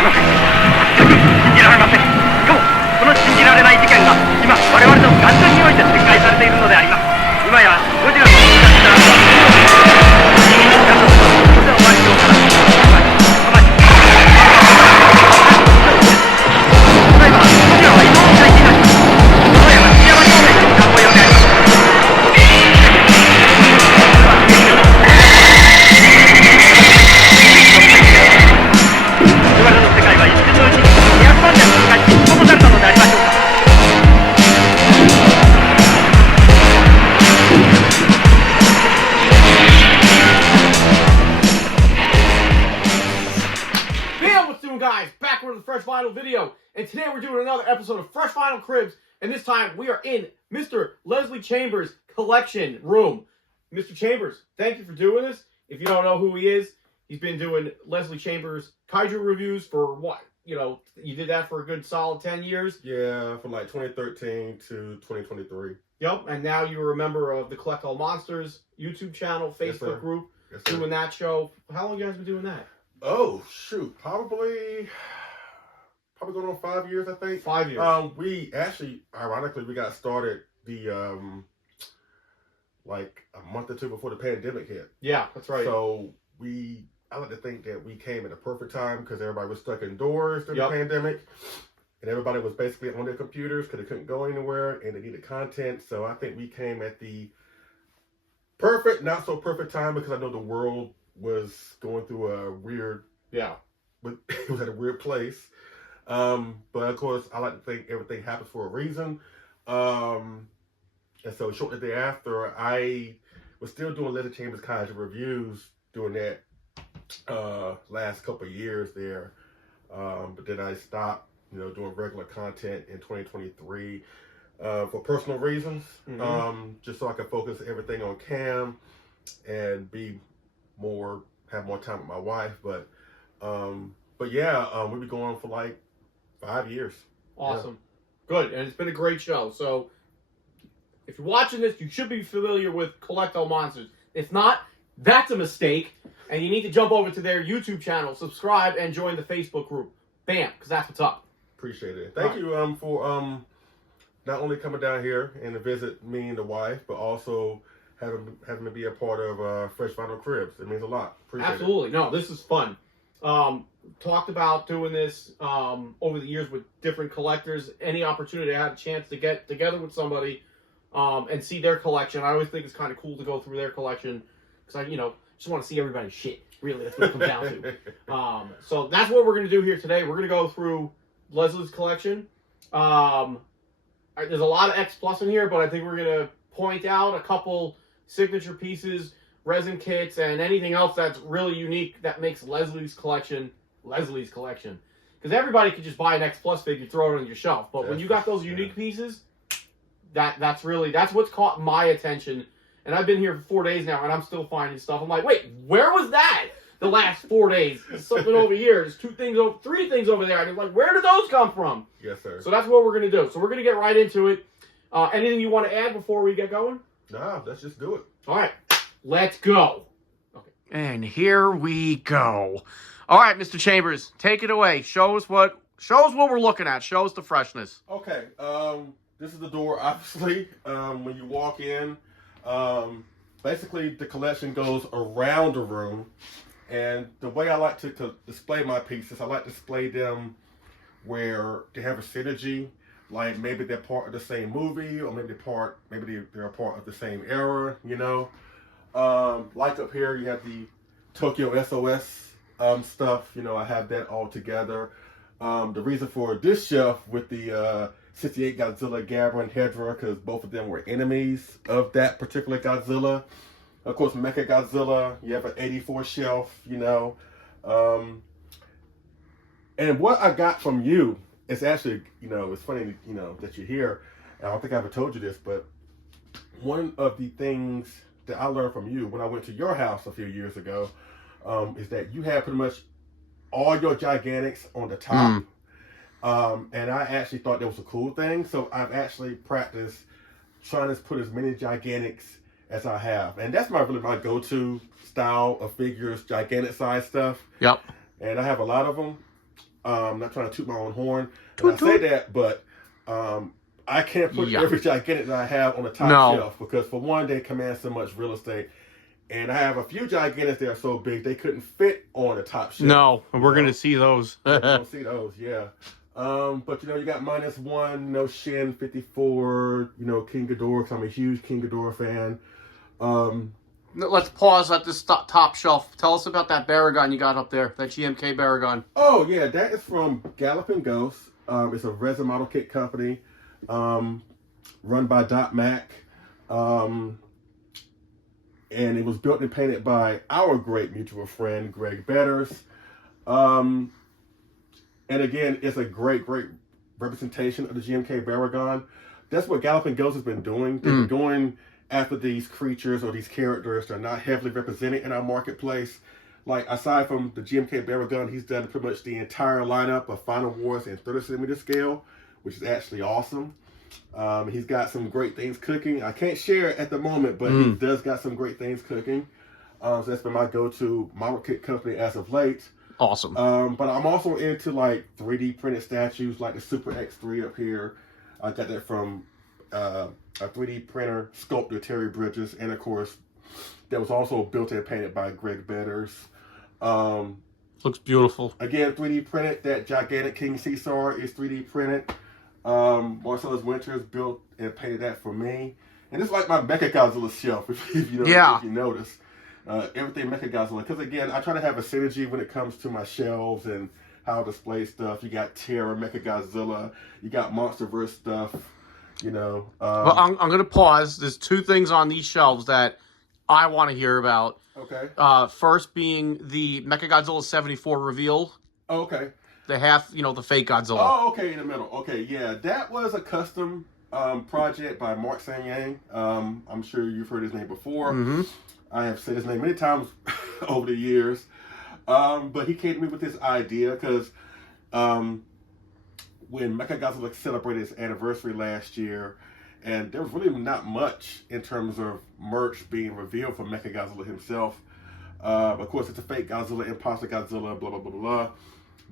れません。信じられません。しかもこの信じられない事件が今我々の眼中において展開されているのであります。今やゴジラの飛び出した人間の数をこれで終わりそうから例えばゴジラは移動を開始いたしどうやら土山方面に向かう模様であります。我々の世界は一瞬のうちに200万年の世界に引き戻されたのでありましょうか。Guys, back with the Fresh Vinyl video, and today we're doing another episode of Fresh Vinyl Cribs, and this time we are in Mr. Leslie Chambers collection room. Mr. Chambers, thank you for doing this. If you don't know who he is, he's been doing Leslie Chambers Kaiju Reviews for what? You know, you did that for a good solid 10 years? Yeah, from like 2013 to 2023. Yep, and now you're a member of the Collect All Monsters YouTube channel, Facebook group, doing that show. How long have you guys been doing that? Oh, shoot. Probably going on 5 years, I think. 5 years. We actually, ironically, we got started the, like a month or two before the pandemic hit. Yeah, that's right. So I like to think that we came at a perfect time because everybody was stuck indoors during the pandemic. And everybody was basically on their computers because they couldn't go anywhere and they needed content. So I think we came at the perfect, not so perfect time because I know the world was going through a weird, but it was at a weird place. But of course, I like to think everything happens for a reason. And so shortly thereafter, I was still doing Leslie Chambers Kaiju Reviews, doing that last couple of years there. But then I stopped, doing regular content in 2023 for personal reasons. Just so I could focus everything on cam and have more time with my wife. But yeah, we've been going for like 5 years. Awesome. Yeah. Good. And it's been a great show. So if you're watching this, you should be familiar with Collect All Monsters. If not, that's a mistake. And you need to jump over to their YouTube channel, subscribe, and join the Facebook group. Bam, because that's what's up. Appreciate it. Thank you for not only coming down here and to visit me and the wife, but also having me be a part of Fresh Vinyl Cribs. It means a lot. Appreciate Absolutely. it. No, this is fun. Talked about doing this over the years with different collectors. Any opportunity I had a chance to get together with somebody and see their collection. I always think it's kind of cool to go through their collection because I, just want to see everybody's shit. Really, that's what it comes down to. So that's what we're going to do here today. We're going to go through Leslie's collection. There's a lot of X Plus in here, but I think we're going to point out a couple signature pieces, resin kits, and anything else that's really unique that makes Leslie's collection. Because everybody could just buy an X Plus figure, throw it on your shelf. But when you got those unique pieces, that's what's caught my attention. And I've been here for 4 days now, and I'm still finding stuff. I'm like, wait, where was that the last 4 days? There's something over here. There's 3 things over there. And I'm like, where did those come from? Yes, sir. So that's what we're going to do. So we're going to get right into it. Anything you want to add before we get going? Nah, let's just do it. All right, let's go. Okay. And here we go. All right, Mr. Chambers, take it away. Show us what we're looking at. Show us the freshness. Okay. This is the door, obviously. When you walk in, basically the collection goes around the room. And the way I like to display my pieces, I like to display them where they have a synergy. Like maybe they're part of the same movie, or maybe they're a part of the same era, Like up here, you have the Tokyo SOS stuff. I have that all together. The reason for this shelf with the 68 Godzilla, Gabra, and Hedra, because both of them were enemies of that particular Godzilla. Of course, Mecha Godzilla, you have an 84 shelf, And what I got from you, it's actually, it's funny, that you're here. And I don't think I ever told you this, but one of the things that I learned from you when I went to your house a few years ago is that you had pretty much all your Gigantics on the top. And I actually thought that was a cool thing. So I've actually practiced trying to put as many Gigantics as I have. And that's really my go-to style of figures, gigantic size stuff. Yep. And I have a lot of them. Not trying to toot my own horn. And I say that, but I can't put every gigantic that I have on the top shelf because, for one, they command so much real estate. And I have a few gigantics that are so big they couldn't fit on the top shelf. No, and we're going to see those. We're going to see those, yeah. But, you got -1, Shin 54, King Ghidorah, because I'm a huge King Ghidorah fan. Let's pause at this top shelf. Tell us about that Baragon you got up there, that GMK Baragon. Oh, yeah, that is from Galloping Ghost. It's a resin model kit company run by Dot Mac. And it was built and painted by our great mutual friend, Greg Betters. And again, it's a great representation of the GMK Baragon. That's what Galloping Ghost has been doing. They've been going after these creatures or these characters that are not heavily represented in our marketplace. Like, aside from the GMK Baragon, he's done pretty much the entire lineup of Final Wars in 30cm scale, which is actually awesome. He's got some great things cooking. I can't share it at the moment, but he does got some great things cooking. So that's been my go-to model kit company as of late. Awesome. But I'm also into, like, 3D printed statues, like the Super X3 up here. I got that from a 3D printer sculptor, Terry Bridges, and of course, that was also built and painted by Greg Betters. Looks beautiful. Again, 3D printed. That gigantic King Caesar is 3D printed. Marcellus Winters built and painted that for me. And it's like my Mecha Godzilla shelf, if you notice. Everything Mecha Godzilla. Because again, I try to have a synergy when it comes to my shelves and how I display stuff. You got Terra, Mecha Godzilla. You got Monsterverse stuff. Well, I'm going to pause. There's two things on these shelves that I want to hear about. Okay. First being the Mechagodzilla 74 reveal. Oh, okay. The the fake Godzilla. Oh, okay, in the middle. Okay, yeah. That was a custom project by Mark Sanyang. I'm sure you've heard his name before. Mm-hmm. I have said his name many times over the years. But he came to me with this idea because when Mechagodzilla celebrated its anniversary last year, and there was really not much in terms of merch being revealed from Mechagodzilla himself. Of course, it's a fake Godzilla, imposter Godzilla, blah, blah, blah, blah.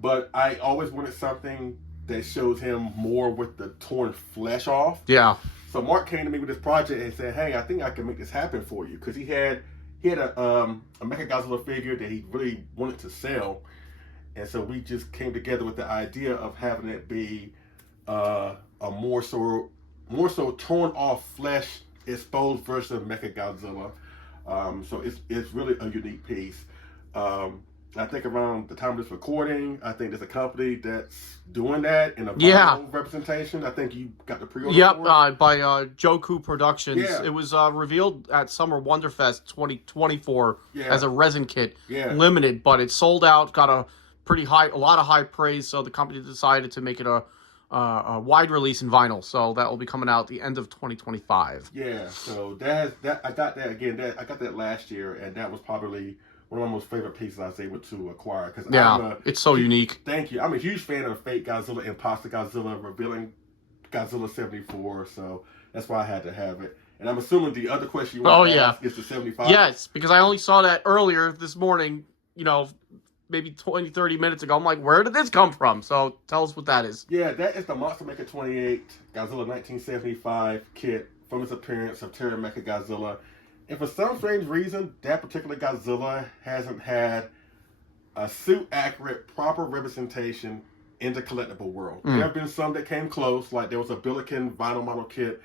But I always wanted something that shows him more with the torn flesh off. Yeah. So Mark came to me with this project and said, hey, I think I can make this happen for you. Because he had a Mechagodzilla figure that he really wanted to sell. And so we just came together with the idea of having it be a more so torn off flesh exposed version of Mechagodzilla. So it's really a unique piece. I think around the time of this recording, I think there's a company that's doing that in a vinyl representation. I think you got the pre-order for it. By Joku Productions. Yeah. It was revealed at Summer Wonderfest 2024 as a resin kit, limited, but it sold out, got a lot of high praise, so the company decided to make it a wide release in vinyl. So that will be coming out at the end of 2025. Yeah, so I got that I got that last year, and that was probably one of my most favorite pieces I was able to acquire. It's so unique. Thank you. I'm a huge fan of fake Godzilla, imposter Godzilla, revealing Godzilla 74, so that's why I had to have it. And I'm assuming the other question you want to ask is the 75? Yes, because I only saw that earlier this morning, maybe 20, 30 minutes ago. I'm like, where did this come from? So tell us what that is. Yeah, that is the Monster Maker 28 Godzilla 1975 kit from its appearance of Terra Mecha Godzilla. And for some strange reason, that particular Godzilla hasn't had a suit-accurate, proper representation in the collectible world. There have been some that came close, like there was a Billiken vinyl model kit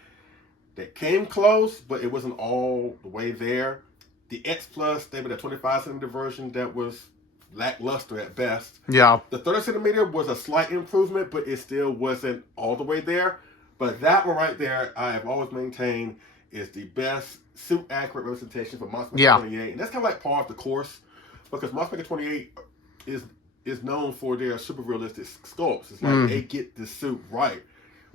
that came close, but it wasn't all the way there. The X Plus, they were the 25cm version that was lackluster at best. Yeah. The 30cm was a slight improvement, but it still wasn't all the way there. But that one right there, I have always maintained, is the best suit-accurate representation for Monster Maker 28. And that's kind of like par of the course, because Monster Maker 28 is known for their super realistic sculpts. It's like they get the suit right.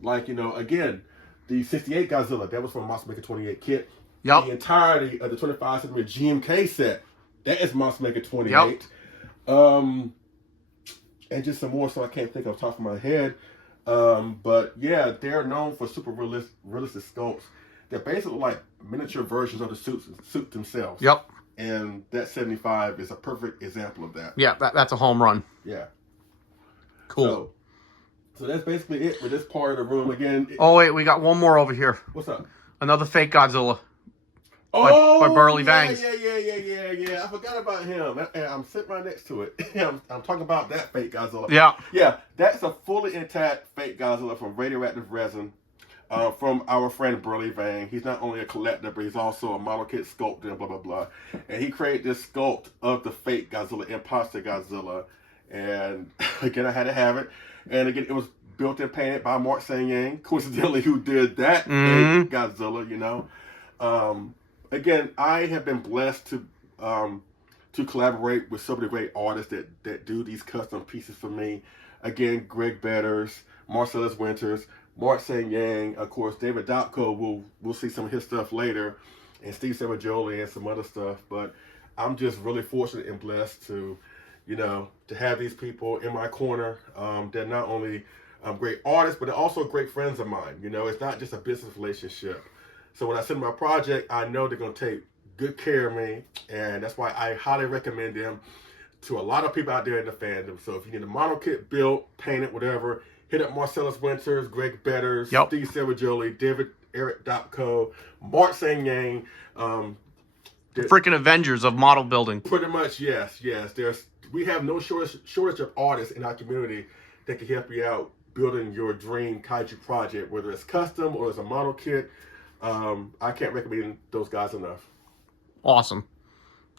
Like, again, the 68 Godzilla, that was from Monster Maker 28 kit. Yep. The entirety of the 25cm GMK set, that is Monster Maker 28. Yep. And just some more, so I can't think off the top of my head. But yeah, they're known for super realistic sculpts. They're basically like miniature versions of the suit themselves. Yep. And that 75 is a perfect example of that. Yeah, that's a home run. Yeah. Cool. So that's basically it for this part of the room. Again. Oh wait, we got one more over here. What's up? Another fake Godzilla. Oh, by Burley yeah, Bangs. Yeah. I forgot about him. I'm sitting right next to it. I'm talking about that fake Godzilla. Yeah. Yeah, that's a fully intact fake Godzilla from radioactive resin from our friend Burley Vang. He's not only a collector, but he's also a model kit sculptor and blah, blah, blah. And he created this sculpt of the fake Godzilla, imposter Godzilla. And again, I had to have it. And again, it was built and painted by Mark Sang-Yang, coincidentally, who did that fake Godzilla, you know. Again, I have been blessed to collaborate with some of the great artists that do these custom pieces for me. Again, Greg Betters, Marcellus Winters, Mark Sang-Yang, of course, David Dopko, we'll see some of his stuff later, and Steve Savajoli and some other stuff. But I'm just really fortunate and blessed to, you know, to have these people in my corner. They're not only great artists, but they're also great friends of mine. You know, it's not just a business relationship. So when I send them a project, I know they're going to take good care of me, and that's why I highly recommend them to a lot of people out there in the fandom. So if you need a model kit built, painted, whatever, hit up Marcellus Winters, Greg Betters, Steve Savajoli, Eric Dopko, Mark Sang-Yang. Freaking Avengers of model building. Pretty much, yes. We have no shortage of artists in our community that can help you out building your dream kaiju project, whether it's custom or it's a model kit. I can't recommend those guys enough. Awesome.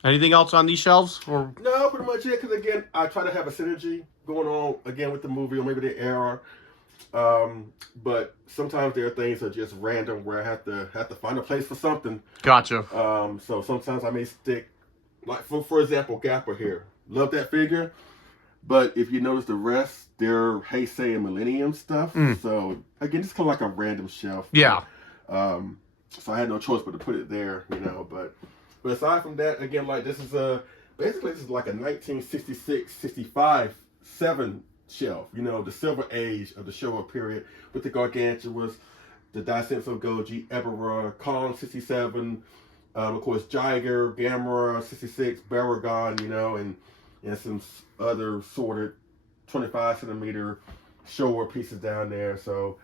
Anything else on these shelves? Or no, pretty much it. Because again, I try to have a synergy going on again with the movie, or maybe the era. But sometimes there are things that are just random where I have to find a place for something. Gotcha. So sometimes I may stick, like for example, Gapper here. Love that figure, but if you notice the rest, they're Heisei and Millennium stuff. So again, it's kind of like a random shelf. Yeah. So I had no choice but to put it there, you know. But aside from that, again, like this is basically this is like a 1966, 65, 7 shelf. You know, the silver age of the Showa period with the Gargantuas, the Daisenso Goji, Ebera, Kong 67, of course Jiger, Gamera 66, Baragon, you know, and some other sorted 25 centimeter Showa pieces down there. So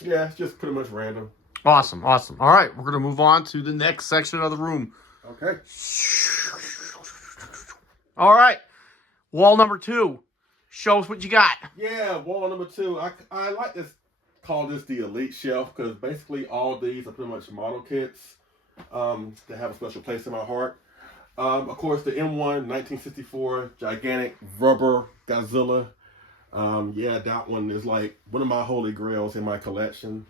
yeah, it's just pretty much random. Awesome. All right, we're going to move on to the next section of the room. Okay. All right, wall number 2. Show us what you got. Yeah, wall number 2. I like to call this the elite shelf because basically all these are pretty much model kits that have a special place in my heart. Of course, the M1 1964 gigantic rubber Godzilla. Yeah, that one is like one of my holy grails in my collection.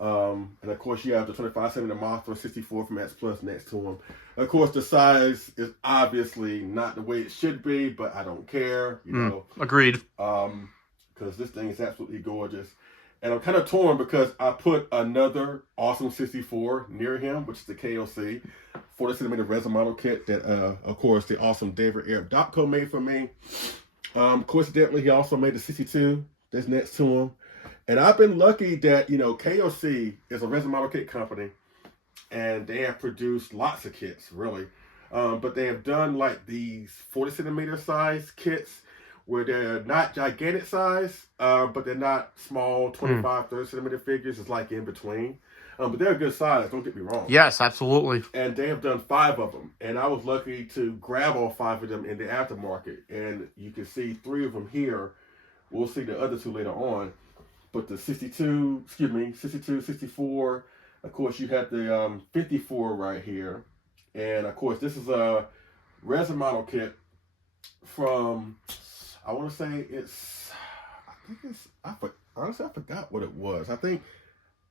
And of course, you have the 25 centimeter Mothra 64 from X Plus next to him. Of course, the size is obviously not the way it should be, but I don't care, you know. Agreed. Because this thing is absolutely gorgeous. And I'm kind of torn because I put another awesome 64 near him, which is the KOC 40 centimeter resin model kit that, of course, the awesome David Eric Dopko made for me. Coincidentally, he also made the 62 that's next to him. And I've been lucky that, you know, KOC is a resin model kit company, and they have produced lots of kits, really. But they have done like these 40 centimeter size kits where they're not gigantic size, but they're not small 25, 30 centimeter figures. It's like in between. But they're a good size, don't get me wrong. Yes, absolutely. And they have done 5 of them. And I was lucky to grab all 5 of them in the aftermarket. And you can see 3 of them here. We'll see the other 2 later on. But the 62, 64, of course, you have the 54 right here. And, of course, this is a resin model kit from, I want to say honestly, I forgot what it was. I think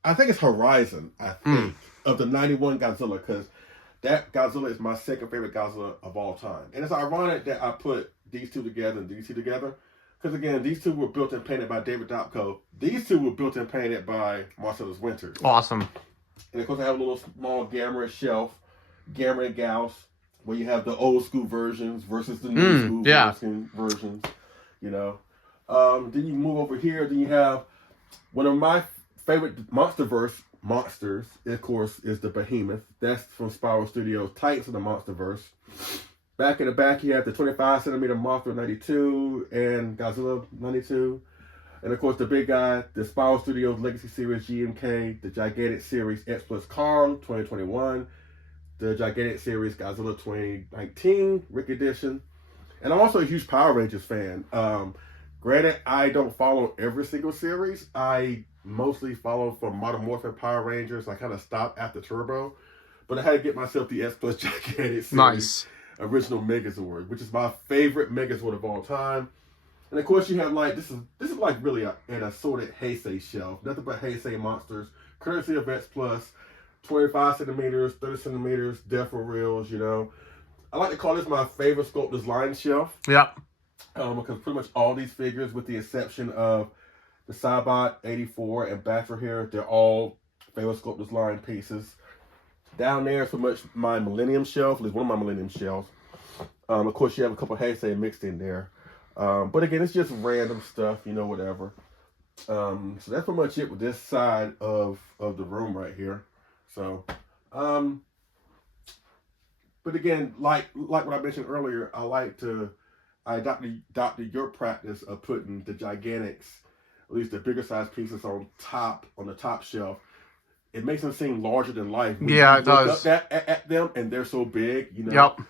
it's Horizon, of the 91 Godzilla, because that Godzilla is my second favorite Godzilla of all time. And it's ironic that I put these 2 together and these 2 together. Because, again, these 2 were built and painted by David Dopko. These 2 were built and painted by Marcellus Winters. Awesome. And, of course, I have a little small Gamera shelf, Gamera and Gauss, where you have the old school versions versus the new school versions, you know. Then you move over here. Then you have one of my favorite monsters, of course, is the Behemoth. That's from Spiral Studios, Titans of the Monsterverse. Back in the back, you have the 25 centimeter Mothra 92 and Godzilla 92. And of course, the big guy, the Spiral Studios Legacy Series GMK, the Gigantic Series X Plus Carl 2021, the Gigantic Series Godzilla 2019 Rick Edition. And I'm also a huge Power Rangers fan. Granted, I don't follow every single series. I mostly follow from Modern Morphin Power Rangers. I kind of stopped after Turbo. But I had to get myself the X Plus Gigantic Series. Nice. Original Megazord, which is my favorite Megazord of all time. And of course, you have like this is like really an assorted Heisei shelf, nothing but Heisei monsters, courtesy of X Plus, 25 centimeters, 30 centimeters, death for reals. You know, I like to call this my favorite sculptor's line shelf. Yeah. Because pretty much all these figures, with the exception of the Cybot 84 and Bachelor here, they're all favorite sculptor's line pieces. Down there is pretty much my Millennium shelf, at least one of my Millennium shelves. Of course, you have a couple of Heisei mixed in there. But again, it's just random stuff, you know, whatever. So that's pretty much it with this side of the room right here. So, but again, like what I mentioned earlier, I adopted your practice of putting the Gigantics, at least the bigger size pieces, on the top shelf. It makes them seem larger than life. When yeah, you it does. Look up at them, and they're so big, you know. Yep.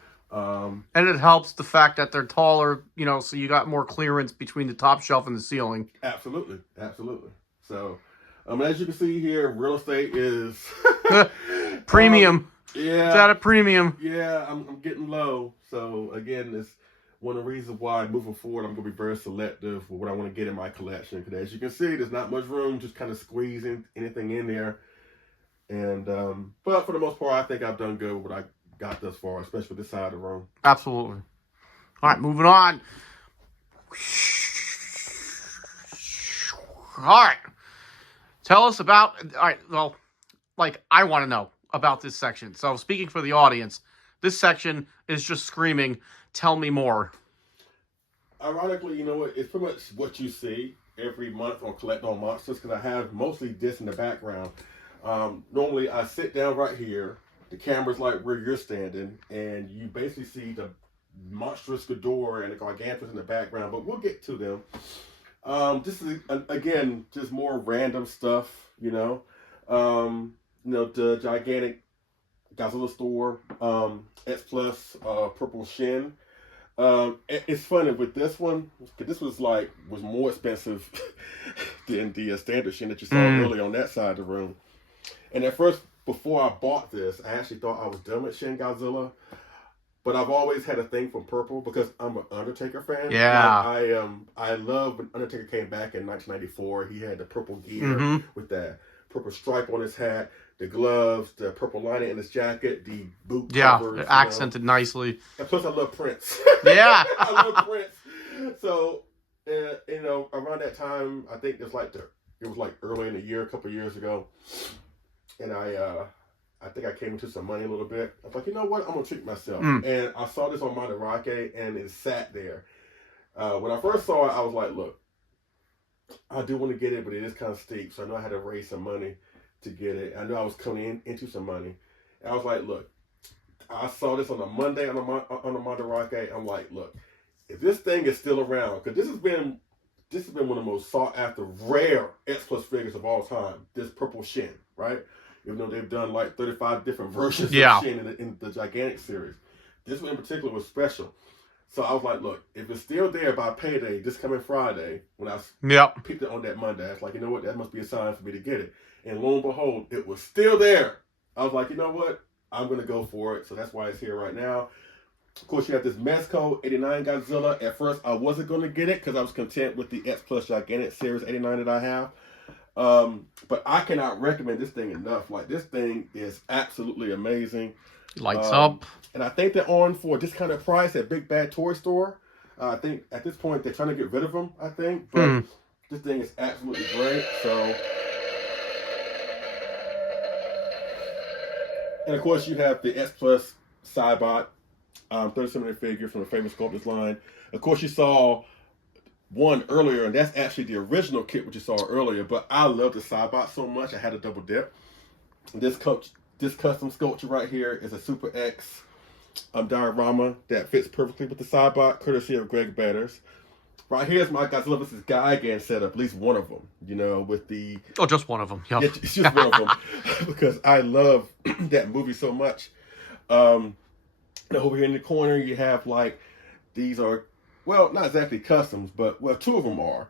And it helps the fact that they're taller, you know, so you got more clearance between the top shelf and the ceiling. Absolutely. So, as you can see here, real estate is premium. Yeah, It's at a premium. Yeah, I'm getting low. So again, it's one of the reasons why moving forward, I'm going to be very selective with what I want to get in my collection. Because as you can see, there's not much room, just kind of squeezing anything in there. And but for the most part, I think I've done good with what I got thus far, especially with this side of the room. Absolutely. All right, moving on. All right. Tell us about, all right, well, like, I want to know about this section. So, speaking for the audience, this section is just screaming, tell me more. Ironically, you know what? It's pretty much what you see every month on Collect on Monsters, because I have mostly this in the background. Normally, I sit down right here. The camera's like where you're standing, and you basically see the monstrous Ghidorah and the Gargantuas in the background, but we'll get to them. This is, again, just more random stuff, you know. The gigantic Godzilla store, X Plus, Purple Shin. It's funny with this one, because this was more expensive than the standard Shin that you saw earlier on that side of the room. And at first, before I bought this, I actually thought I was done with Shin Godzilla. But I've always had a thing for purple because I'm an Undertaker fan. Yeah. I love when Undertaker came back in 1994. He had the purple gear with that purple stripe on his hat, the gloves, the purple lining in his jacket, the boot covers. Yeah, accented nicely. And plus, I love Prince. Yeah. I love Prince. So, around that time, I think it was early in the year, a couple of years ago. And I think I came into some money a little bit. I was like, you know what? I'm going to treat myself. And I saw this on Madarake, and it sat there. When I first saw it, I was like, look, I do want to get it, but it is kind of steep. So I know I had to raise some money to get it. I knew I was coming into some money. And I was like, look, I saw this on a Monday on the Madarake. I'm like, look, if this thing is still around, because this has been one of the most sought after rare X Plus figures of all time, this Purple Shin, right? Even though they've done 35 different versions of Shin in the Gigantic series. This one in particular was special. So I was like, look, if it's still there by payday, this coming Friday, when I picked it on that Monday, I was like, you know what, that must be a sign for me to get it. And lo and behold, it was still there. I was like, you know what, I'm going to go for it. So that's why it's here right now. Of course, you have this Mezco 89 Godzilla. At first, I wasn't going to get it because I was content with the X Plus Gigantic Series 89 that I have. But I cannot recommend this thing enough. This thing is absolutely amazing. Lights up. And I think they're on for this kind of price at Big Bad Toy Store. I think at this point they're trying to get rid of them, I think. But this thing is absolutely great. So, and of course you have the X Plus Cybot 30-centimeter figure from the famous sculptor's line. Of course you saw one earlier, and that's actually the original kit which you saw earlier, but I love the Cybot so much I had to double dip. This custom sculpture right here is a Super X diorama that fits perfectly with the Cybot, courtesy of Greg Batters. Right here's my Godzilla vs. Gigan setup, at least one of them, with the... Oh, just one of them. Yep. Yeah, it's just one of them, because I love that movie so much. Over here in the corner, you have, these are, well, not exactly customs, but, two of them are.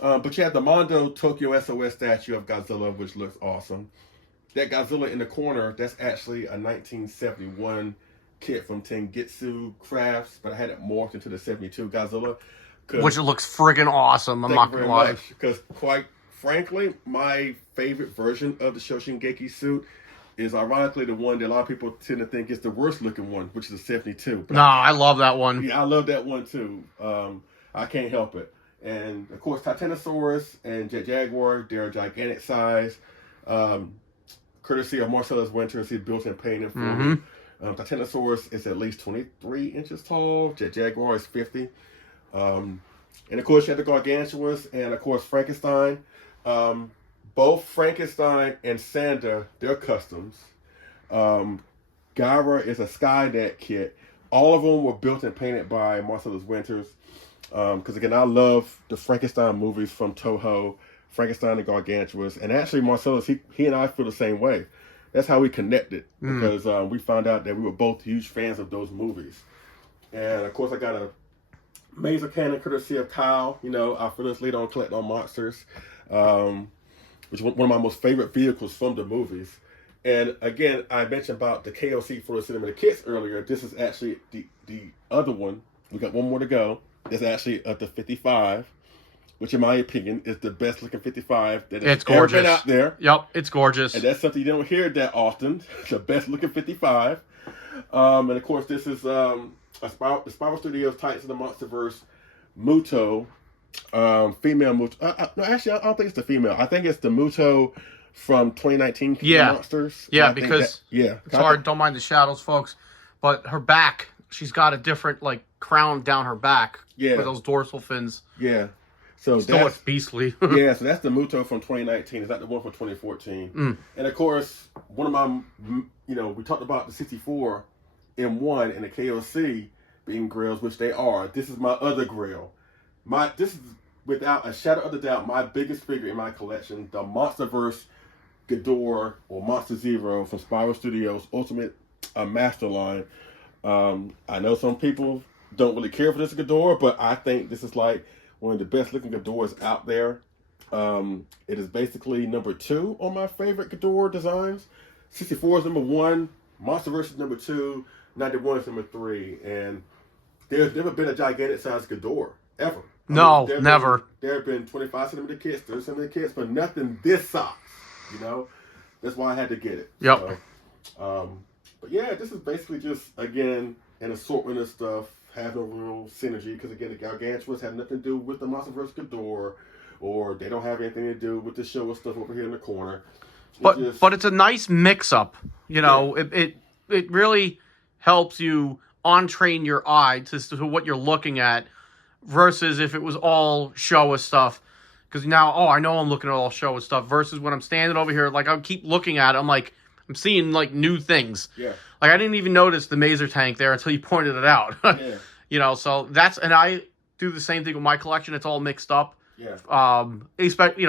But you have the Mondo Tokyo SOS statue of Godzilla, which looks awesome. That Godzilla in the corner, that's actually a 1971 kit from Tengetsu Crafts, but I had it morphed into the 72 Godzilla. Which looks friggin' awesome, I'm not gonna lie. Because quite frankly, my favorite version of the Shoshingeki suit is ironically the one that a lot of people tend to think is the worst looking one, which is the 72. But I love that one. Yeah, I love that one too. I can't help it. And of course, Titanosaurus and Jet Jaguar, they're gigantic size. Courtesy of Marcellus Winters, he built and painted for me. Titanosaurus is at least 23 inches tall. Jet Jaguar is 50. And of course, you have the Gargantuous and of course Frankenstein. Both Frankenstein and Sanda, they're customs. Gyra is a Skynet kit. All of them were built and painted by Marcellus Winters. Because again, I love the Frankenstein movies from Toho, Frankenstein and Gargantuous. And actually, Marcellus, he and I feel the same way. That's how we connected, because we found out that we were both huge fans of those movies. And of course, I got a Maser Cannon courtesy of Kyle, our fearless leader on Collecting on Monsters, which is one of my most favorite vehicles from the movies. And again, I mentioned about the KOC for the Cinematic Kits earlier. This is actually the other one. We got one more to go. It's actually the 55, which in my opinion is the best looking 55 that has ever been out there. Yep, it's gorgeous. And that's something you don't hear that often. It's the best looking 55. And of course, this is the Spiral Studios Titans of the Monsterverse Muto, female Muto. No, actually, I don't think it's the female. I think it's the Muto from 2019 King of Monsters. Yeah, because it's hard. Don't mind the shadows, folks. But her back, she's got a different crown down her back. Yeah, with those dorsal fins. Yeah. So still looks beastly. Yeah, so that's the Muto from 2019. It's not the one from 2014. And of course, one of my, we talked about the 64 M1 and the KOC being grails, which they are. This is my other grail. This is without a shadow of a doubt my biggest figure in my collection, the Monsterverse Ghidorah or Monster Zero from Spiral Studios Ultimate Master Line. I know some people don't really care for this Ghidorah, but I think this is one of the best looking Ghidorahs out there. It is basically number 2 on my favorite Ghidorah designs. 64 is number 1, Monsterverse is number 2, 91 is number 3, and there's never been a gigantic size Ghidorah ever. Never. There have been 25 centimeter kits, 30 centimeter kits, but nothing this size. That's why I had to get it. Yep. So, but yeah, this is basically just again an assortment of stuff. Have no real synergy because again, the Gargantuous have nothing to do with the Monsterverse Ghidorah, or they don't have anything to do with the show stuff over here in the corner. But it's a nice mix up. It really helps you on-train your eye to what you're looking at versus if it was all Showa stuff. Because now, I know I'm looking at all Showa stuff versus when I'm standing over here, I'll keep looking at it. I'm seeing new things. Yeah. I didn't even notice the Maser tank there until you pointed it out. Yeah. So and I do the same thing with my collection. It's all mixed up. Yeah.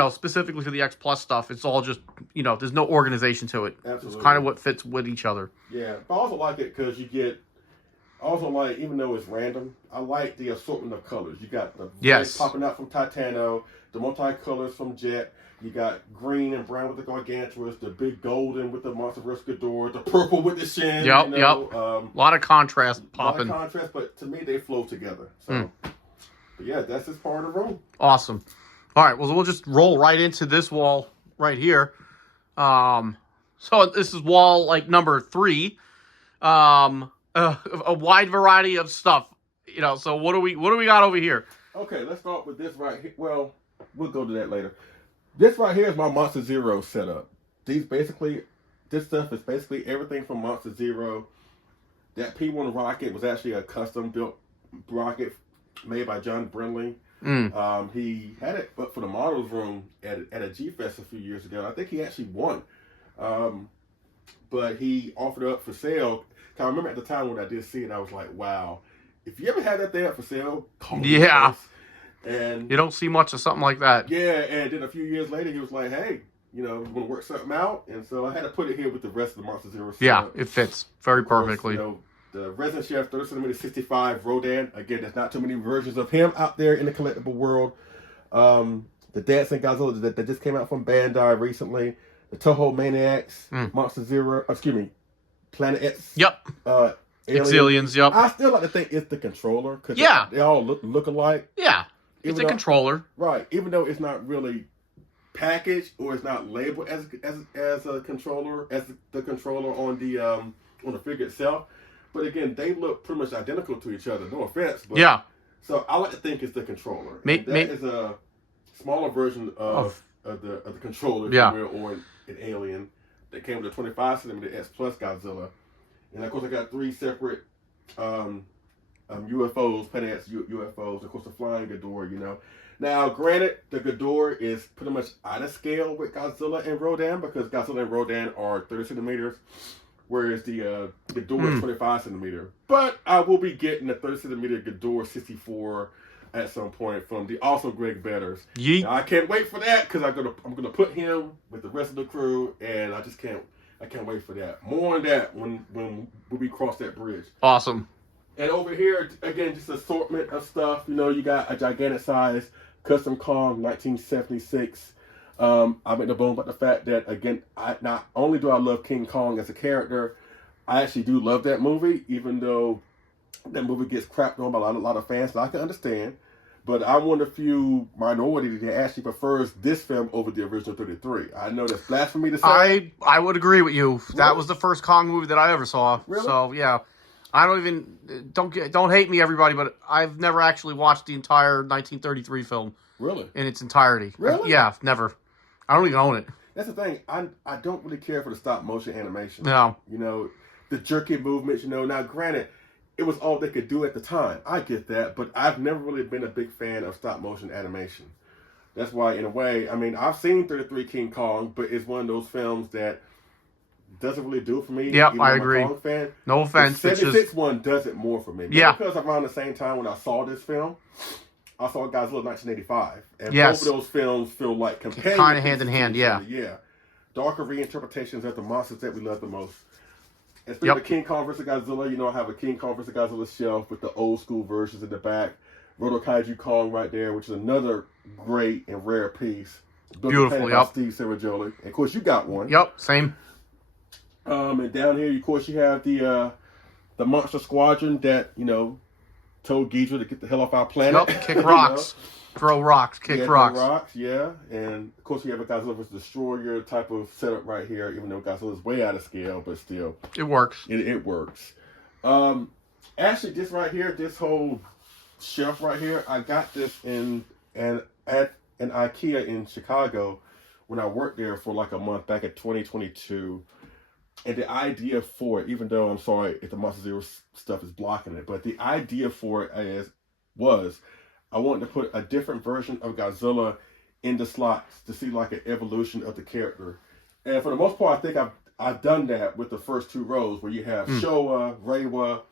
Specifically for the X Plus stuff, it's all just, there's no organization to it. Absolutely. It's kind of what fits with each other. Yeah. But I also like it because you get, even though it's random, I like the assortment of colors. You got the red popping out from Titano, the multicolors from Jet. You got green and brown with the Gargantuous, the big golden with the Monsterverse Ghidorah, the purple with the Shin. Yep. A lot of contrast popping. A lot of contrast, but to me, they flow together. So, but yeah, that's just part of the room. Awesome. All right, well, we'll just roll right into this wall right here. So this is wall, number 3. A wide variety of stuff. So what do we got over here? Okay, let's start with this right here. Well, we'll go to that later. This right here is my Monster Zero setup. This stuff is basically everything from Monster Zero. That P1 rocket was actually a custom built rocket made by John Brindley. He had it up for the models room at a G-Fest a few years ago. I think he actually won. but he offered it up for sale. I remember at the time when I did see it, I was like, wow. If you ever had that thing up for sale, call me first. And you don't see much of something like that. Yeah, and then a few years later, he was like, hey, you know, we're going to work something out. And so I had to put it here with the rest of the Monster Zero set. Yeah, it fits very perfectly. You know, the Resin Chef 30cm 65 Rodan. Again, there's not too many versions of him out there in the collectible world. The Dancing Godzilla that just came out from Bandai recently. The Toho Maniacs, Monster Zero, Planet X. Yep. Exilians, yep. I still like to think it's the controller because they all look alike. Yeah, it's a controller, right? Even though it's not really packaged or it's not labeled as a controller, as the controller on the figure itself. But again, they look pretty much identical to each other. No offense, but yeah. So I like to think it's the controller. That is a smaller version of the controller, or an alien that came with a 25cm X Plus Godzilla. And of course, I got 3 separate UFOs, Planet X UFOs. Of course, the flying Ghidorah, you know. Now, granted, the Ghidorah is pretty much out of scale with Godzilla and Rodan because Godzilla and Rodan are 30 centimeters, whereas the Ghidorah is 25 centimeter. But I will be getting the 30 centimeter Ghidorah 64 at some point from the awesome Greg Betters. Now, I can't wait for that because I'm gonna put him with the rest of the crew, and I can't wait for that. More on that when we cross that bridge. Awesome. And over here, again, just assortment of stuff. You know, you got a gigantic size Custom Kong 1976. I make the bone about the fact that, again, not only do I love King Kong as a character, I actually do love that movie, even though that movie gets crapped on by a lot of fans, so I can understand. But I'm one of the few minority that actually prefers this film over the original 33. I know that's blasphemy to say. I would agree with you. Really? That was the first Kong movie that I ever saw. Really? So yeah, I don't hate me, everybody, but I've never actually watched the entire 1933 film. Really? In its entirety. Really? Yeah, never. I don't even own it. That's the thing. I don't really care for the stop motion animation. No. You know, the jerky movements. You know, now granted, it was all they could do at the time. I get that, but I've never really been a big fan of stop motion animation. That's why, in a way, I mean, I've seen 33 King Kong, but it's one of those films that doesn't really do it for me. Yep, I agree. I'm a Kong fan. No offense. The 76 one does it more for me. Yeah. Because around the same time when I saw this film, I saw Godzilla 1985. And yes. both of those films feel like companion. Kind of hand in hand, yeah. Yeah. Darker reinterpretations of the monsters that we love the most. And speaking of King Kong vs. Godzilla, you know, I have a King Kong vs. Godzilla shelf with the old school versions in the back. Roto Kaiju Kong right there, which is another great and rare piece. Beautiful, yep. Steve Serajoli. And of course, you got one. Yep, same. And down here, of course, you have the Monster Squadron that, you know, told Ghidorah to get the hell off our planet. Yep, kick rocks. You know? Throw rocks, kick rocks. Throw rocks, yeah. And, of course, we have a Godzilla vs. Destroyer type of setup right here, even though Godzilla's way out of scale, but still. It works. It works. Actually, this right here, this whole shelf right here, I got this at an IKEA in Chicago when I worked there for like a month back in 2022. And the idea for it, even though I'm sorry if the Monster Zero stuff is blocking it, but the idea for it was I wanted to put a different version of Godzilla in the slots to see like an evolution of the character. And for the most part, I think I've done that with the first 2 rows where you have Showa, Reiwa,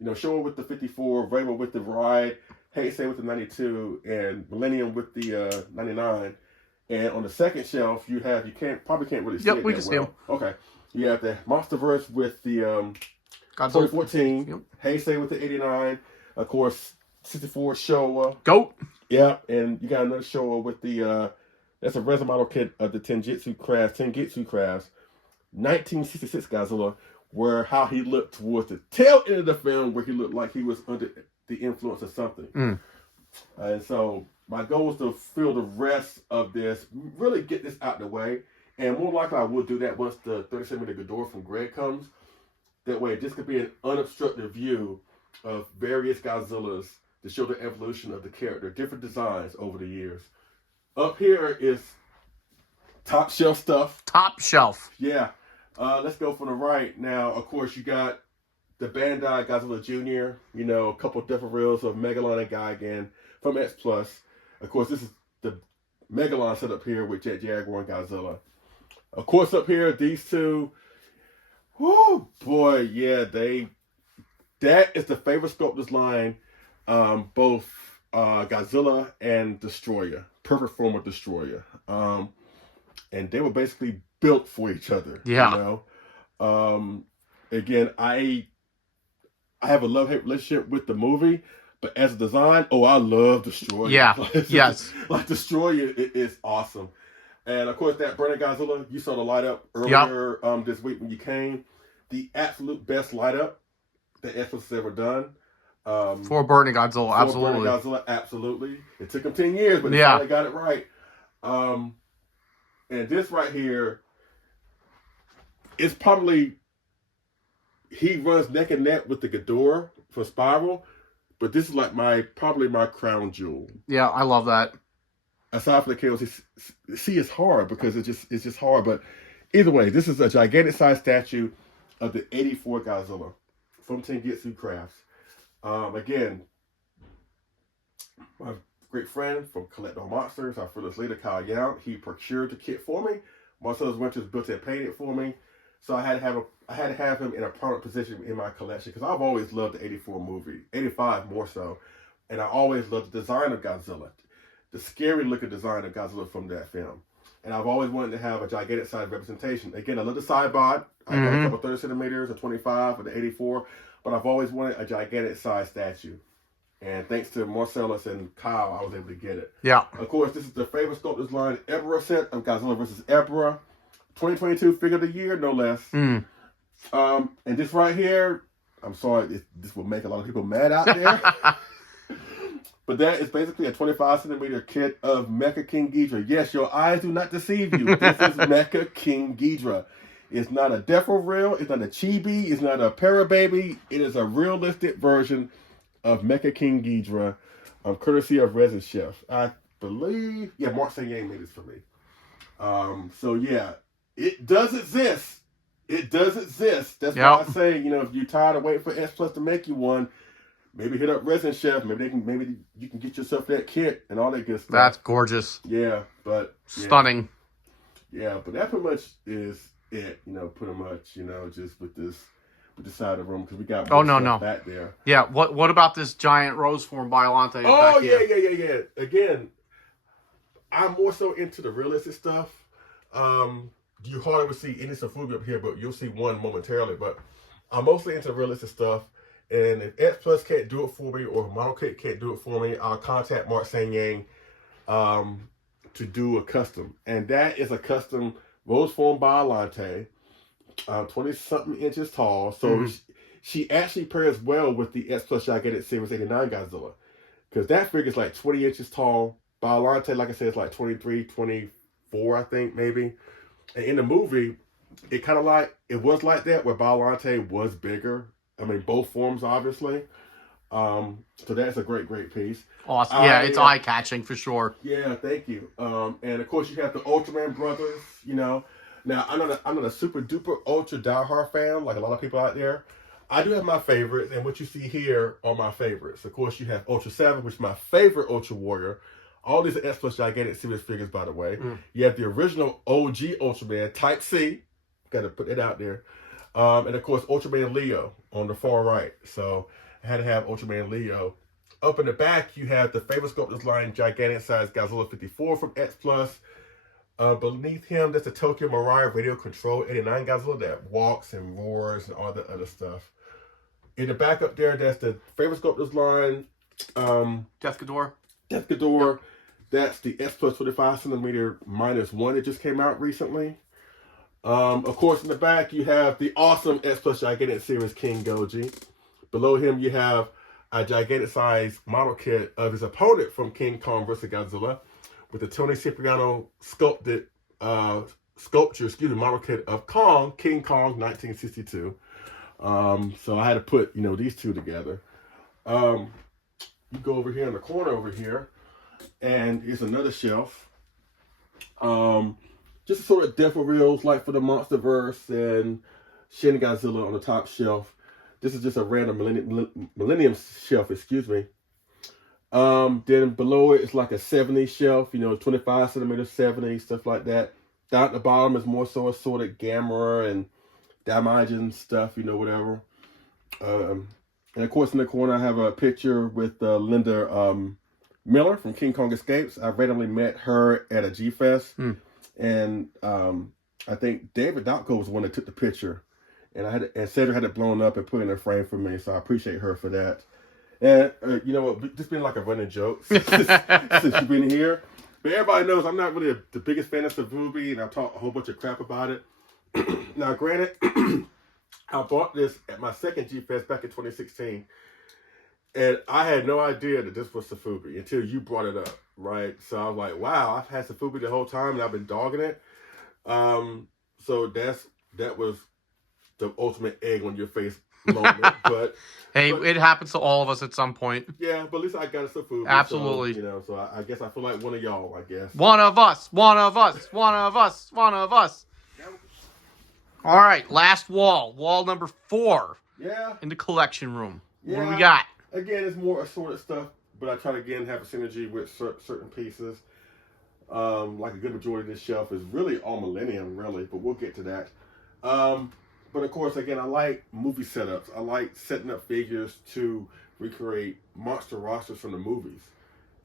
you know, Showa with the 54, Reiwa with the Ride, Heisei with the 92, and Millennium with the 99. And on the second shelf, you probably can't really see it. Yep, we can see them. Okay. You have the Monsterverse with the 2014, Heisei with the 89, of course, 64 Showa. Goat. Yeah, and you got another Showa with the, that's a resin model kit of the Tengetsu Crafts, 1966 Godzilla, where how he looked towards the tail end of the film, where he looked like he was under the influence of something. And so my goal was to fill the rest of this, really get this out the way. And more likely I will do that once the 30cm Ghidorah from Greg comes. That way, this could be an unobstructed view of various Godzillas to show the evolution of the character, different designs over the years. Up here is top shelf stuff. Top shelf. Yeah. Let's go from the right. Now, of course, you got the Bandai Godzilla Jr., you know, a couple different reels of Megalon and Gigan from X Plus. Of course, this is the Megalon setup here with Jet Jaguar and Godzilla. Of course, up here, these two, Oh boy, yeah, that is the favorite sculptors line, both Godzilla and Destroyer, perfect form of Destroyer, and they were basically built for each other. Yeah. You know, again, I have a love-hate relationship with the movie, but as a design, I love Destroyer. Yeah, yes. Like Destroyer is awesome. And of course, that burning Godzilla, you saw the light up earlier this week when you came. The absolute best light up that Netflix has ever done. For burning Godzilla, absolutely. Burning Godzilla, absolutely. It took them 10 years, but they finally got it right. And this right here is probably, he runs neck and neck with the Ghidorah for Spiral, but this is like probably my crown jewel. Yeah, I love that. Aside from the chaos, it's hard because it's just hard. But either way, this is a gigantic size statue of the '84 Godzilla from Tengetsu Crafts. Again, my great friend from COLLET Monsters, our fearless leader Kyle Young, he procured the kit for me. Marcellus Winters built and painted it for me, so I had to have him in a prominent position in my collection because I've always loved the '84 movie, '85 more so, and I always loved the design of Godzilla. The scary looking design of Godzilla from that film. And I've always wanted to have a gigantic size representation. Again, I love the side bod. I got a couple 30 centimeters, a 25, or the 84. But I've always wanted a gigantic size statue. And thanks to Marcellus and Kyle, I was able to get it. Yeah. Of course, this is the favorite sculptors line ever set of Godzilla vs. Ebra. 2022 figure of the year, no less. And this right here, I'm sorry, this will make a lot of people mad out there. But that is basically a 25 centimeter kit of Mecha King Ghidorah. Yes, your eyes do not deceive you. This is Mecha King Ghidorah. It's not a Defo Real. It's not a Chibi. It's not a Parababy. It is a realistic version of Mecha King Ghidorah, courtesy of Resin Chef. I believe, Mark Sayang made this for me. So yeah, it does exist. It does exist. That's why I say, if you're tired of waiting for S Plus to make you one, maybe hit up Resin Chef. Maybe you can get yourself that kit and all that good stuff. That's gorgeous. Yeah, but stunning. Yeah, but that pretty much is it. Pretty much. Just with this side of the room because we got more stuff back there. Yeah. What about this giant rose form Biollante? Oh yeah. Again, I'm more so into the realistic stuff. You hardly will see any Safubi up here, but you'll see one momentarily. But I'm mostly into realistic stuff. And if X Plus can't do it for me, or if Model Kit can't do it for me, I'll contact Mark Sanyang to do a custom. And that is a custom rose form Biollante, 20-something inches tall. So she actually pairs well with the X Plus Gigantic Series 89 Godzilla. Because that figure is like 20 inches tall. Biollante, like I said, is like 23, 24, I think, maybe. And in the movie, it kind of was like that, where Biollante was bigger. I mean, both forms, obviously. So that's a great piece. Awesome. Yeah, it's eye-catching for sure. Yeah, thank you. And of course, you have the Ultraman brothers. Now I'm not a super duper ultra diehard fan like a lot of people out there. I do have my favorites, and what you see here are my favorites. Of course, you have Ultra 7, which is my favorite Ultra Warrior. All these are S Plus Gigantic Series figures, by the way. You have the original OG Ultraman, Type C. Got to put it out there. And of course, Ultraman Leo on the far right. So I had to have Ultraman Leo. Up in the back, you have the favorite sculptors line, gigantic size Godzilla 54 from X Plus. Beneath him, that's the Tokyo Mirai Radio Control 89 Godzilla that walks and roars and all that other stuff. In the back up there, that's the favorite sculptors line. Death Ghidorah. Death Ghidorah. That's the S Plus 25 centimeter -1 that just came out recently. Of course, in the back, you have the awesome S Plus Gigantic Series King Goji. Below him, you have a gigantic size model kit of his opponent from King Kong vs. Godzilla with the Tony Cipriano sculpture, model kit of King Kong 1962. So I had to put, these two together. You go over here in the corner over here, and here's another shelf. Just sort of Defo Reals like for the Monsterverse and Shin Godzilla on the top shelf. This is just a random Millennium shelf, excuse me. Then below it is like a 70 shelf, 25 centimeter 70, stuff like that. Down at the bottom is more so assorted Gamera and Damagen stuff, whatever. And of course, in the corner, I have a picture with Linda Miller from King Kong Escapes. I randomly met her at a G-Fest. And I think David Dotko was the one that took the picture. And Cedric had it blown up and put it in a frame for me. So I appreciate her for that. And you know what? Just been like a running joke since you've been here. But everybody knows I'm not really the biggest fan of Savubi, and I talk a whole bunch of crap about it. Now, granted, I bought this at my second G-Fest back in 2016, and I had no idea that this was Safubi until you brought it up, right? So I was like, wow, I've had Safubi the whole time, and I've been dogging it. So that was the ultimate egg on your face moment. But hey, it happens to all of us at some point. Yeah, but at least I got a Safubi. Absolutely. So, so I guess I feel like one of y'all, I guess. One of us. All right, last wall. Wall number 4. Yeah. In the collection room. Yeah. What do we got? Again, it's more assorted stuff, but I try to, again, have a synergy with certain pieces. Like a good majority of this shelf is really all Millennium, really, but we'll get to that. But of course, again, I like movie setups. I like setting up figures to recreate monster rosters from the movies.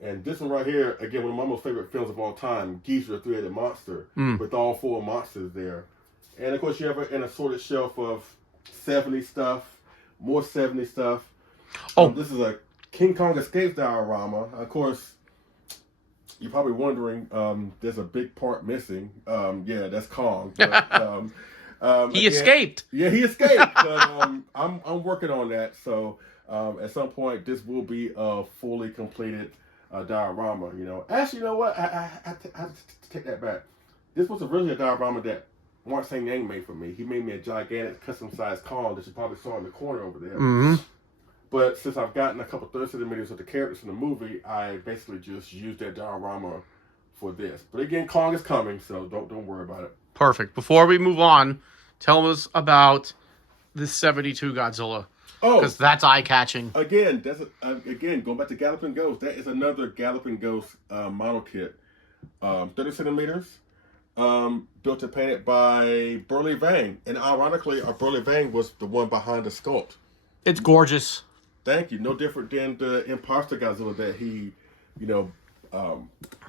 And this one right here, again, one of my most favorite films of all time, Geezer, the Three-Headed Monster, with all 4 monsters there. And of course, you have an assorted shelf of 70s stuff, more 70s stuff. Oh, this is a King Kong Escapes diorama. Of course, you're probably wondering, there's a big part missing. Yeah, that's Kong. But, he escaped. Yeah, he escaped. But I'm working on that. So at some point, this will be a fully completed diorama. Actually, you know what? I have to take that back. This was originally a diorama that Mark St. Yang made for me. He made me a gigantic custom-sized Kong that you probably saw in the corner over there. Mm-hmm. But since I've gotten a couple 30 centimeters of the characters in the movie, I basically just used that diorama for this. But again, Kong is coming, so don't worry about it. Perfect. Before we move on, tell us about this 72 Godzilla. Oh, because that's eye-catching. Again, again going back to Galloping Ghost. That is another Galloping Ghost model kit, 30 centimeters. Built and painted by Burley Vang. And ironically, Burley Vang was the one behind the sculpt. It's gorgeous. Thank you. No different than the Imposter Godzilla that he,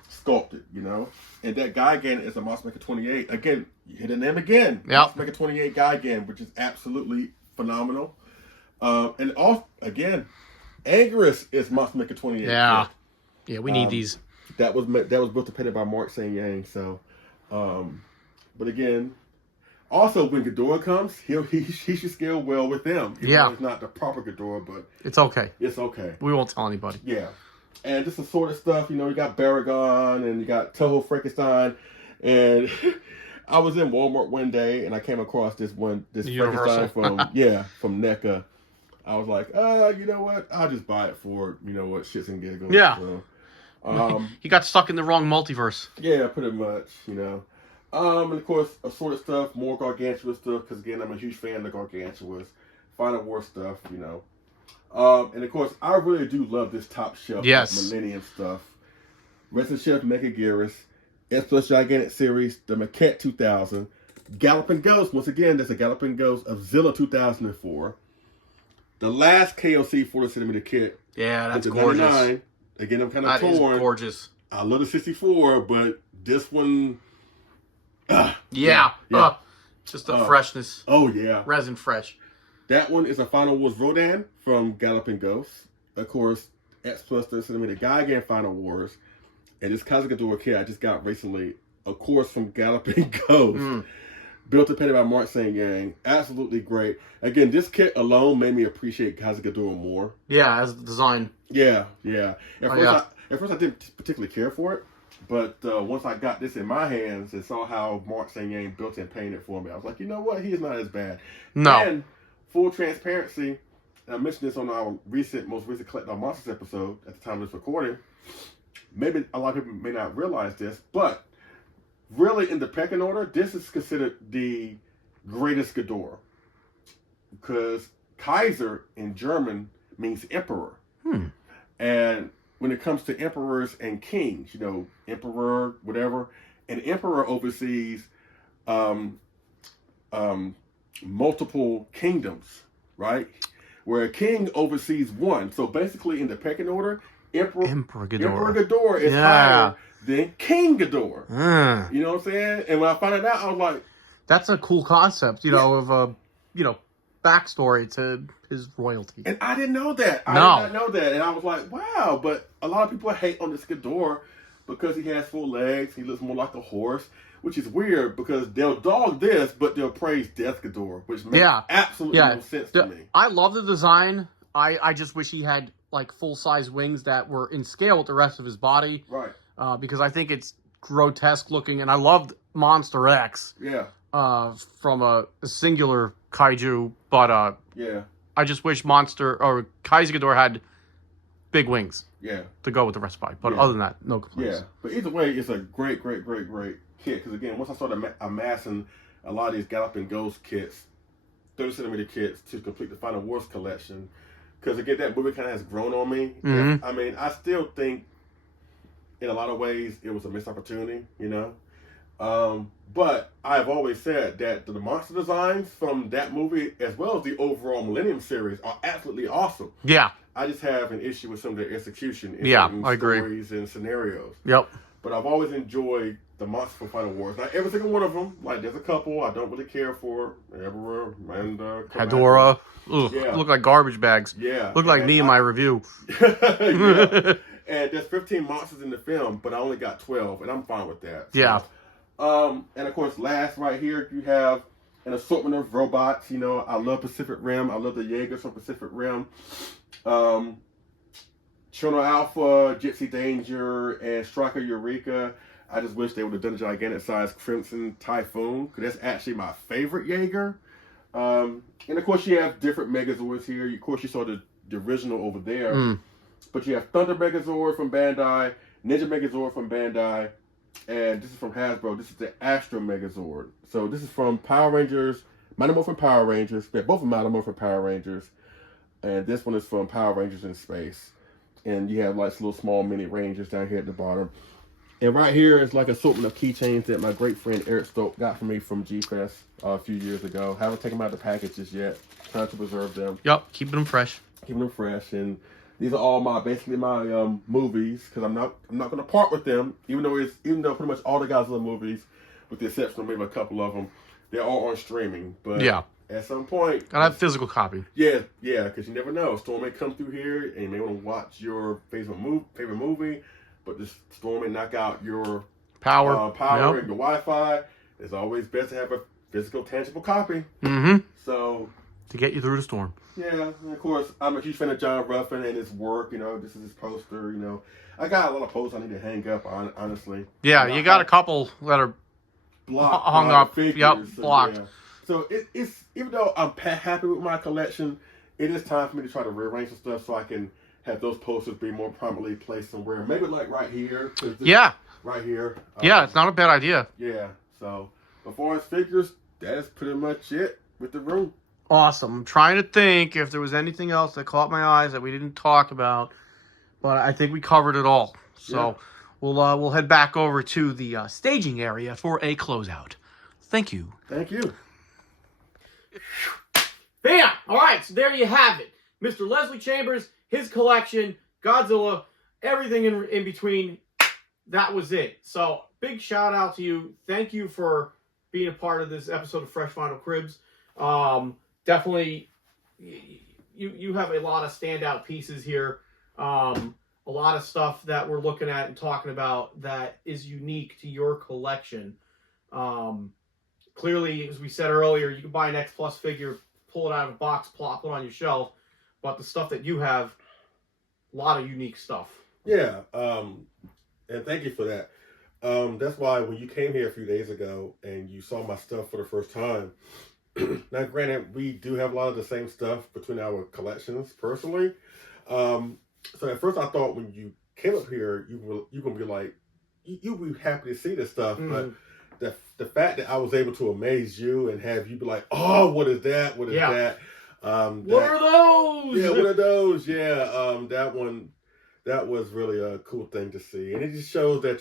sculpted, And that Gigan is a Monster Maker 28. Again, you hit the name again. Yep. Monster Maker 28 Gigan, which is absolutely phenomenal. And again, Anguirus is Monster Maker 28. Yeah. Yeah, we need these. That was built and painted by Mark St. Yang, so... but again, also when Ghidorah comes, he should scale well with them. Yeah, it's not the proper Ghidorah, but it's okay. It's okay. We won't tell anybody. Yeah, and just assorted stuff. You got Baragon and you got Toho Frankenstein, and I was in Walmart one day and I came across this Frankenstein from NECA. I was like, you know what? I'll just buy it for shits and giggles. Yeah. So, he got stuck in the wrong multiverse. Yeah, pretty much, And of course, assorted stuff, more Gargantua stuff, because again, I'm a huge fan of the Gargantuas. Final War stuff, And of course, I really do love this top shelf of Millennium stuff. Resident Chef Megaguirus, S Plus Gigantic Series, the Maquette 2000, Galloping Ghost, once again, there's a Galloping Ghost of Zilla 2004. The last KOC 40 centimeter kit. Yeah, that's gorgeous. 99. Again, I'm kind of torn. That is gorgeous. I love the 64, but this one... just the freshness. Oh, yeah. Resin fresh. That one is a Final Wars Rodan from Galloping Ghost. Of course, X Plus 30 centimeter Gigan Final Wars. And this Cosmic Ghidorah kit I just got recently, of course, from Galloping Ghost. Built and painted by Mark St. Yang. Absolutely great. Again, this kit alone made me appreciate Cosmic Ghidorah more. Yeah, as the design. Yeah. At first I didn't particularly care for it. But once I got this in my hands and saw how Mark St. Yang built and painted for me, I was like, you know what? He is not as bad. No. And full transparency, and I mentioned this on our most recent Collect All Monsters episode at the time of this recording. Maybe a lot of people may not realize this, but really in the pecking order, this is considered the greatest Ghidorah. Because Kaiser in German means emperor. And when it comes to emperors and kings, emperor, whatever, an emperor oversees multiple kingdoms, right? Where a king oversees one. So basically, in the pecking order, Emperor Ghidorah is higher than King Ghidorah. You know what I'm saying? And when I found it out, I was like, that's a cool concept, of a, backstory to his royalty. And I didn't know that. I did not know that. And I was like, wow. But a lot of people hate on this Ghidorah because he has 4 legs. He looks more like a horse, which is weird because they'll dog this, but they'll praise Death Ghidorah, which makes absolutely no sense to me. I love the design. I just wish he had like full-size wings that were in scale with the rest of his body. Right. Because I think it's grotesque looking. And I loved Monster X. Yeah. From a singular kaiju, but yeah, I just wish Kaiju Ghidorah had big wings. Yeah, to go with the rest of the body. But other than that, no complaints. Yeah, but either way, it's a great kit. Because again, once I started amassing a lot of these Galloping Ghost kits, 30cm kits to complete the Final Wars collection, because again, that movie kind of has grown on me. Mm-hmm. I mean, I still think in a lot of ways it was a missed opportunity, But I've always said that the monster designs from that movie, as well as the overall Millennium series, are absolutely awesome. Yeah. I just have an issue with some of their execution in I agree. stories and scenarios. Yep. But I've always enjoyed the monsters from Final Wars. Not every single one of them. Like, there's a couple I don't really care for. Emperor, Manda, Ghidorah. Look like garbage bags. Yeah. Look like me in my review. Yeah. And there's 15 monsters in the film, but I only got 12, and I'm fine with that. So. Yeah. And of course, last right here, you have an assortment of robots. I love Pacific Rim. I love the Jaegers from Pacific Rim. Chono Alpha, Gypsy Danger, and Striker Eureka. I just wish they would have done a gigantic size Crimson Typhoon, because that's actually my favorite Jaeger. And of course, you have different Megazords here. Of course, you saw the original over there. But you have Thunder Megazord from Bandai, Ninja Megazord from Bandai, and this is from Hasbro. This is the Astro Megazord. So this is from Power Rangers, Mighty Morphin Power Rangers. They're both from Mighty Morphin Power Rangers. And this one is from Power Rangers in Space. And you have like little small mini Rangers down here at the bottom. And right here is like an assortment of keychains that my great friend Eric Stoke got for me from G-Fest a few years ago. Haven't taken them out of the packages yet. Trying to preserve them. Yep, keeping them fresh. Keeping them fresh. And these are all basically my movies, because I'm not going to part with them, even though pretty much all the Godzilla movies, with the exception of maybe a couple of them, they're all on streaming. But at some point, gotta have a physical copy. Yeah, because you never know. Storm may come through here, and you may want to watch your favorite movie, but the storm may knock out your power and your Wi-Fi. It's always best to have a physical, tangible copy. Mm-hmm. So to get you through the storm. Yeah, and of course, I'm a huge fan of John Ruffin and his work. This is his poster. I got a lot of posters I need to hang up on, honestly. Yeah, you got a couple that are hung up. Figures, yep, blocked. Yeah. So it's even though I'm happy with my collection, it is time for me to try to rearrange some stuff so I can have those posters be more prominently placed somewhere. Maybe like right here. Right here. Yeah, it's not a bad idea. Yeah. So before as figures, that's pretty much it with the room. Awesome. I'm trying to think if there was anything else that caught my eyes that we didn't talk about, but I think we covered it all. So we'll head back over to the staging area for a closeout. Thank you. Thank you. Bam! All right, so there you have it. Mr. Leslie Chambers, his collection, Godzilla, everything in between. That was it. So big shout out to you. Thank you for being a part of this episode of Fresh Vinyl Cribs. Definitely, you have a lot of standout pieces here. A lot of stuff that we're looking at and talking about that is unique to your collection. Clearly, as we said earlier, you can buy an X Plus figure, pull it out of a box, plop it on your shelf. But the stuff that you have, a lot of unique stuff. Yeah, and thank you for that. That's why when you came here a few days ago and you saw my stuff for the first time, now granted, we do have a lot of the same stuff between our collections personally. So at first I thought when you came up here, you're going to be like, you'll be happy to see this stuff. But the fact that I was able to amaze you and have you be like, oh, what is that? What is that? What are those? Yeah, what are those? Yeah, that was really a cool thing to see. And it just shows that,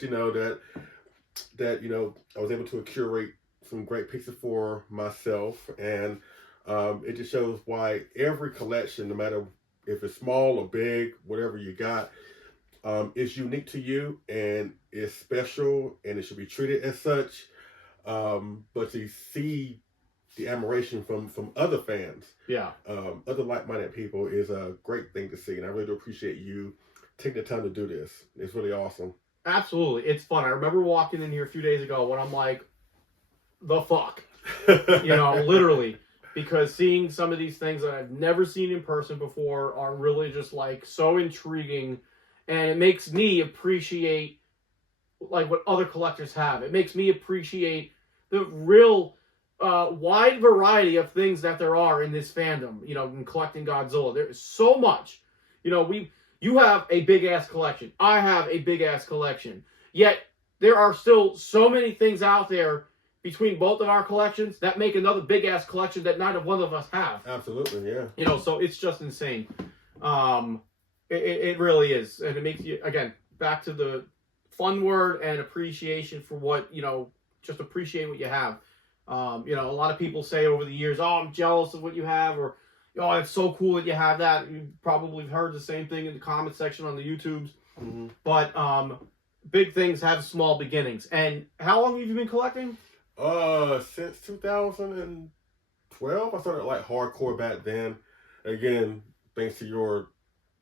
that I was able to curate some great pieces for myself, and it just shows why every collection, no matter if it's small or big, whatever you got, is unique to you and is special, and it should be treated as such. But to see the admiration from other fans, other like-minded people, is a great thing to see, and I really do appreciate you taking the time to do this. It's really awesome. Absolutely, it's fun. I remember walking in here a few days ago when I'm like, the fuck, literally, because seeing some of these things that I've never seen in person before are really just like so intriguing, and it makes me appreciate like what other collectors have. It makes me appreciate the real wide variety of things that there are in this fandom, in collecting Godzilla. There is so much. You have a big-ass collection. I have a big-ass collection. Yet, there are still so many things out there between both of our collections that make another big-ass collection that neither one of us have. Absolutely, yeah. So it's just insane. It really is. And it makes you, again, back to the fun word and appreciation for what, just appreciate what you have. A lot of people say over the years, oh, I'm jealous of what you have, or, oh, it's so cool that you have that. You've probably heard the same thing in the comment section on the YouTubes. Mm-hmm. But big things have small beginnings. And how long have you been collecting? Since 2012. I started like hardcore back then. Again, thanks to your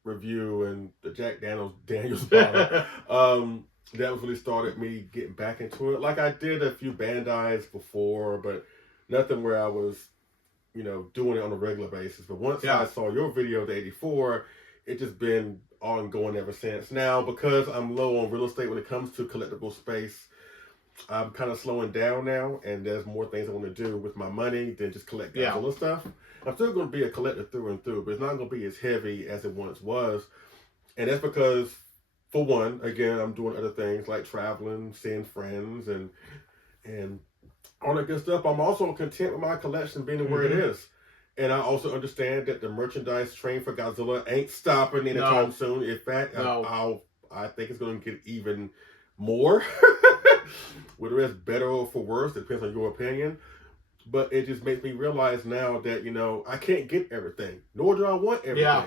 review and the Jack Daniels bottle. That was really started me getting back into it. Like, I did a few Bandais before, but nothing where I was, doing it on a regular basis. But once I saw your video, the 84, it just been ongoing ever since. Now, because I'm low on real estate when it comes to collectible space, I'm kind of slowing down now, and there's more things I want to do with my money than just collect Godzilla stuff. I'm still going to be a collector through and through, but it's not going to be as heavy as it once was. And that's because, for one, again, I'm doing other things like traveling, seeing friends, and all that good stuff. I'm also content with my collection being where it is. And I also understand that the merchandise train for Godzilla ain't stopping anytime soon. In fact, I think it's going to get even more. Whether it's better or for worse, depends on your opinion. But it just makes me realize now that, I can't get everything, nor do I want everything. Yeah.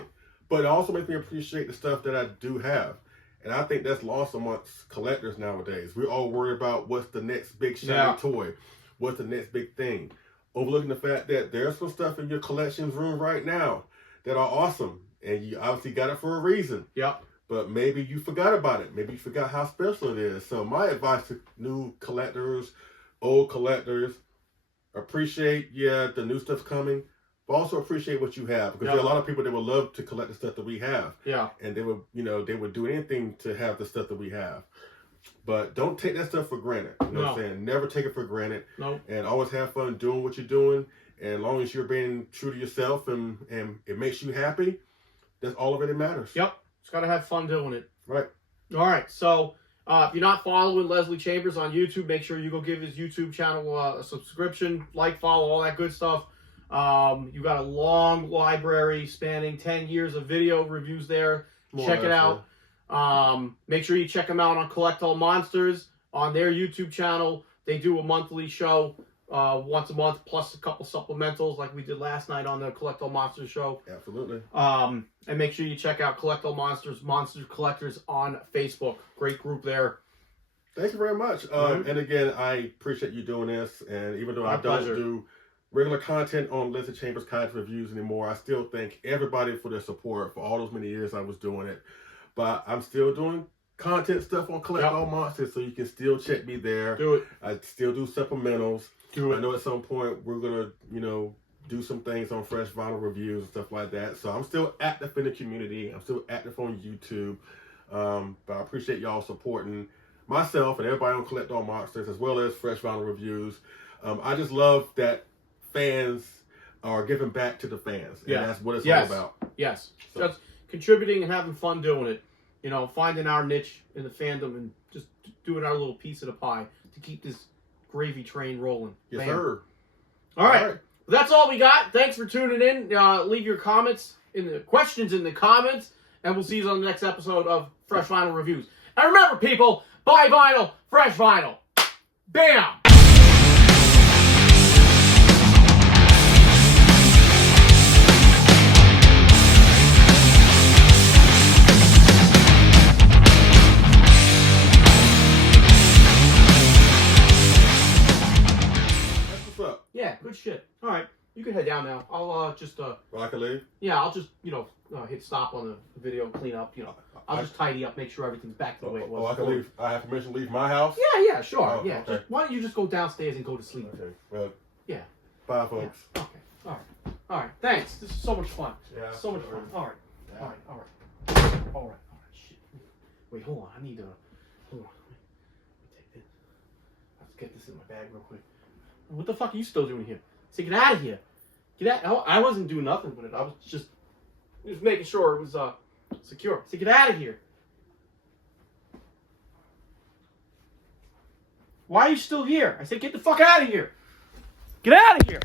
But it also makes me appreciate the stuff that I do have. And I think that's lost amongst collectors nowadays. We're all worried about what's the next big shiny toy, what's the next big thing, overlooking the fact that there's some stuff in your collections room right now that are awesome, and you obviously got it for a reason. Yep. But maybe you forgot about it. Maybe you forgot how special it is. So my advice to new collectors, old collectors, appreciate, the new stuff's coming, but also appreciate what you have, because there are a lot of people that would love to collect the stuff that we have. Yeah. And they would, they would do anything to have the stuff that we have. But don't take that stuff for granted. You know what I'm saying? Never take it for granted. No. And always have fun doing what you're doing. And as long as you're being true to yourself and it makes you happy, that's all of it that matters. Yep. Just got to have fun doing it. Right. All right. So if you're not following Leslie Chambers on YouTube, make sure you go give his YouTube channel a subscription, follow, all that good stuff. You got a long library spanning 10 years of video reviews there. Check it out. Make sure you check them out on Collect All Monsters on their YouTube channel. They do a monthly show once a month, plus a couple supplementals like we did last night on the Collect All Monsters show. Absolutely. And make sure you check out Collect All Monsters, Monster Collectors on Facebook. Great group there. Thank you very much. And again, I appreciate you doing this. And even though I don't do regular content on Leslie Chambers Kaiju Reviews anymore, I still thank everybody for their support for all those many years I was doing it. But I'm still doing content stuff on Collect All Monsters, so you can still check me there. Do it. I still do supplementals. Do it. I know at some point we're going to, do some things on Fresh Vinyl Reviews and stuff like that. So I'm still active in the community. I'm still active on YouTube. But I appreciate y'all supporting myself and everybody on Collect All Monsters, as well as Fresh Vinyl Reviews. I just love that fans are giving back to the fans. And that's what it's all about. Yes. So. Just contributing and having fun doing it. Finding our niche in the fandom and just doing our little piece of the pie to keep this gravy train rolling. Yes, sir. All right. Well, that's all we got. Thanks for tuning in. Leave your questions in the comments, and we'll see you on the next episode of Fresh Vinyl Reviews. And remember, people, buy vinyl, fresh vinyl. Bam! head down now. I'll just Well, I can leave. yeah, I'll just hit stop on the video, clean up. I'll just tidy up, make sure everything's back to the way it was. Oh, I can leave. I have permission to leave my house. Yeah, sure. Oh, yeah. okay. Why don't you just go downstairs and go to sleep? Okay. Well. Yeah. Bye, folks. Yeah. Okay. All right. Thanks. This is so much fun. Yeah. So much fun. All right. Yeah. All right. Shit. Wait, hold on. I need to. Hold on. Let me take this. Let's get this in my bag real quick. What the fuck are you still doing here? Say, get out of here. Get out. I wasn't doing nothing with it. I was just making sure it was secure. Say, get out of here. Why are you still here? I said, get the fuck out of here. Get out of here.